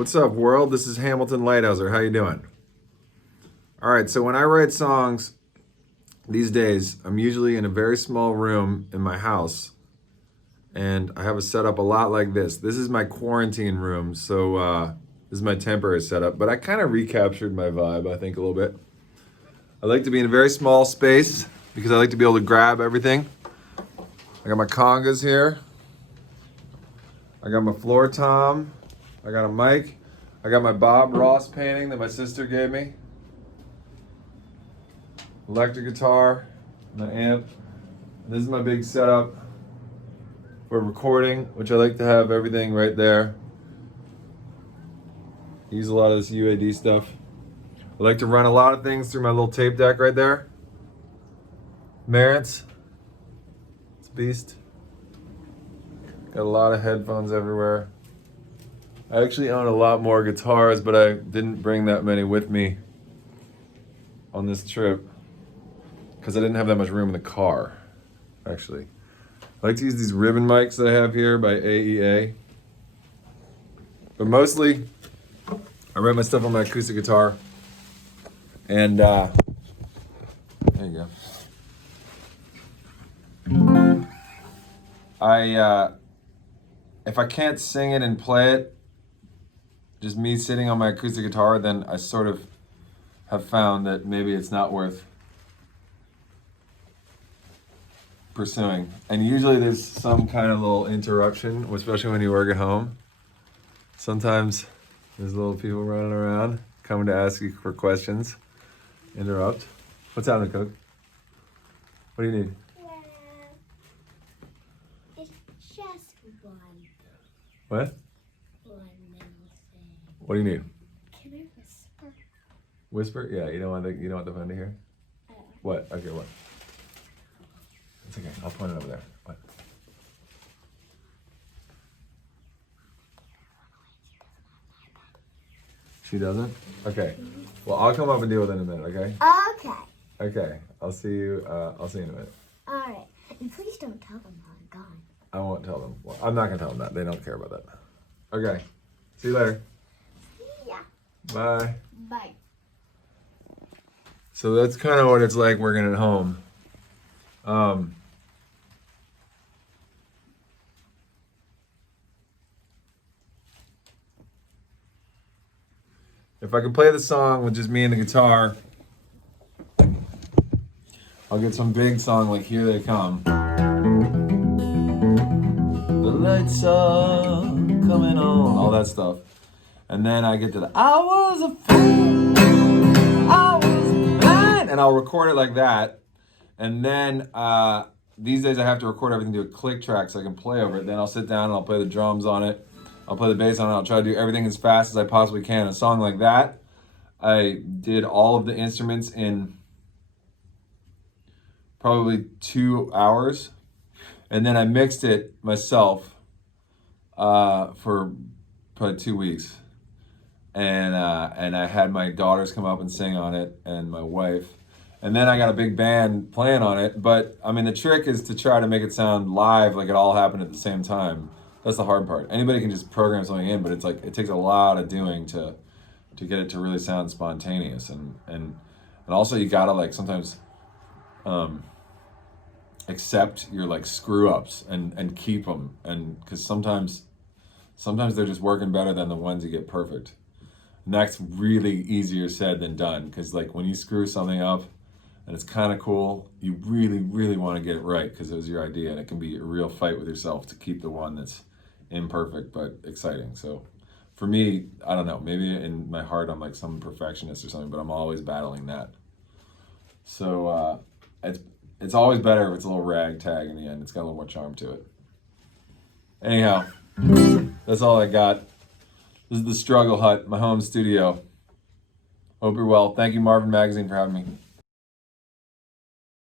What's up, world? This is Hamilton Leithauser. How you doing? All right, so when I write songs these days, I'm usually in a very small room in my house, and I have a setup a lot like this. This is my quarantine room, so this is my temporary setup, but I kind of recaptured my vibe, I think, a little bit. I like to be in a very small space because I like to be able to grab everything. I got my congas here. I got my floor tom. I got a mic. I got my Bob Ross painting that my sister gave me. Electric guitar, my amp. And this is my big setup for recording, which I like to have everything right there. Use a lot of this UAD stuff. I like to run a lot of things through my little tape deck right there. Merritt's. It's a beast. Got a lot of headphones everywhere. I actually own a lot more guitars, but I didn't bring that many with me on this trip because I didn't have that much room in the car, actually. I like to use these ribbon mics that I have here by AEA. But mostly, I write my stuff on my acoustic guitar. And there you go. If I can't sing it and play it, just me sitting on my acoustic guitar, then I sort of have found that maybe it's not worth pursuing. And usually there's some kind of little interruption, especially when you work at home. Sometimes there's little people running around coming to ask you for questions. Interrupt. What's happening, Coke? What do you need? It's just one. What? One little thing. What do you need? Can I whisper? Whisper? Yeah, you don't want the phone to hear? What? Okay, what? It's okay. I'll point it over there. What? She doesn't? Okay. Well, I'll come up and deal with it in a minute, okay? Okay. Okay. I'll see you in a minute. Alright. And please don't tell them how I'm gone. I won't tell them. Well, I'm not going to tell them that. They don't care about that. Okay. See you later. Yeah. Bye. Bye. So that's kind of what it's like working at home. If I could play the song with just me and the guitar, I'll get some big song like Here They Come. The lights are coming on, all that stuff. And then I get to the I was a fool, I was blind, and I'll record it like that. And then these days I have to record everything to a click track so I can play over it. Then I'll sit down and I'll play the drums on it. I'll play the bass on it. I'll try to do everything as fast as I possibly can. A song like that, I did all of the instruments in probably 2 hours. And then I mixed it myself for probably 2 weeks. And I had my daughters come up and sing on it, and my wife. And then I got a big band playing on it. But I mean, the trick is to try to make it sound live, like it all happened at the same time. That's the hard part. Anybody can just program something in, but it's like it takes a lot of doing to get it to really sound spontaneous. And also you gotta like sometimes accept your like screw ups and keep them, and because sometimes they're just working better than the ones you get perfect. And that's really easier said than done, because like when you screw something up and it's kind of cool, you really want to get it right because it was your idea, and it can be a real fight with yourself to keep the one that's imperfect but exciting. So for me, I don't know, maybe in my heart I'm like some perfectionist or something, but I'm always battling that. So it's always better if it's a little ragtag in the end. It's got a little more charm to it. Anyhow, that's all I got. This is the Struggle Hut, my home studio. Hope you're well. Thank you, Marvin Magazine, for having me.